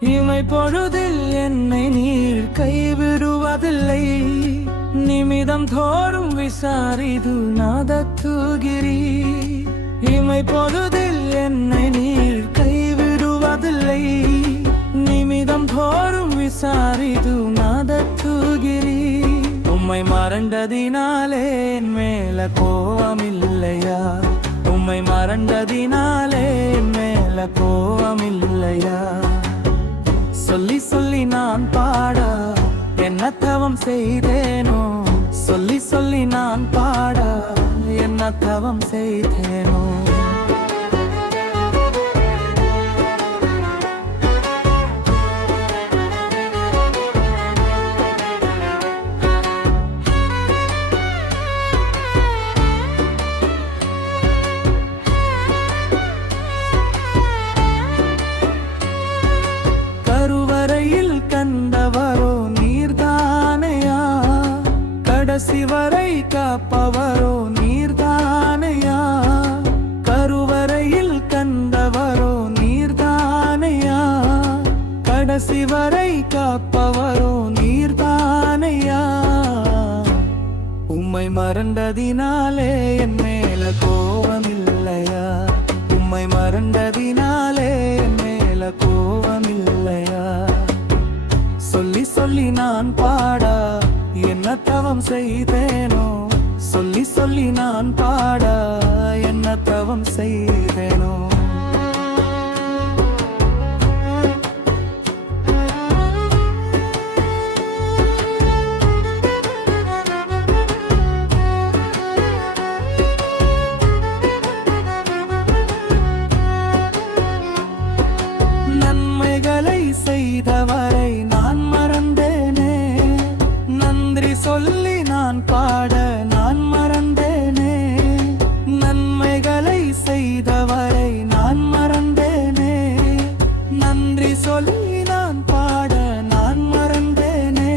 இமை பொழுதில் என்னை நீர் கைவிடுவதில்லை. நிமிதம் தோறும் விசாரிது நாதத்துகிரி. இமை பொழுதில் என்னை நீர் கைவிடுவதில்லை. நிமிதம் தோறும் விசாரிது நாதத்துகிரி. உம்மை மறந்ததினாலே என் மேல கோவமில்லையா? உம்மை மறந்ததினாலே என் மேல கோவமில்லையா? சொல்லி சொல்லி நான் பாட என்ன தவம் செய்தேனோ? சொல்லி சொல்லி நான் பாட என்ன தவம் செய்தேனோ? கருவறையில் கண்டவரோ நீர்தானையா? கடைசி வரை காப்பவரோ நீர்தானையா? கருவறையில் கண்டவரோ நீர்தானையா? கடைசி வரை காப்பவரோ நீர்தானையா? உம்மை மறந்ததினாலே என் மேல கோவமில்லையா? உம்மை மறந்ததினாலே என் மேல கோவமில்லையா? சொல்லி சொல்லி நான் பாட என்ன தவம் செய்தேனோ? சொல்லி சொல்லி நான் பாட என்ன தவம் செய்தேனோ? நன்மைகளை செய்தவரை நான் மறந்தேனே. நன்றி சொல்லி நான் பாட நான் மறந்தேனே. நன்மைகளை செய்தவரை நான் மறந்தேனே. நன்றி சொல்லி நான் பாட நான் மறந்தேனே.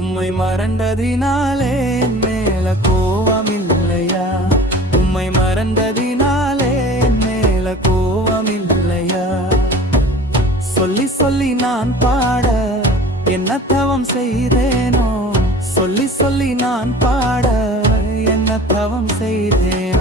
உம்மை மறந்ததினாலே என் மேல கோவமில்லையா? உம்மை மறந்ததினாலே என் மேல கோவமில்லையா? சொல்லி சொல்லி நான் பாட என்ன தவம் செய்தேனோ? சொல்லி சொல்லி நான் பாட என்ன தவம் செய்தேன்?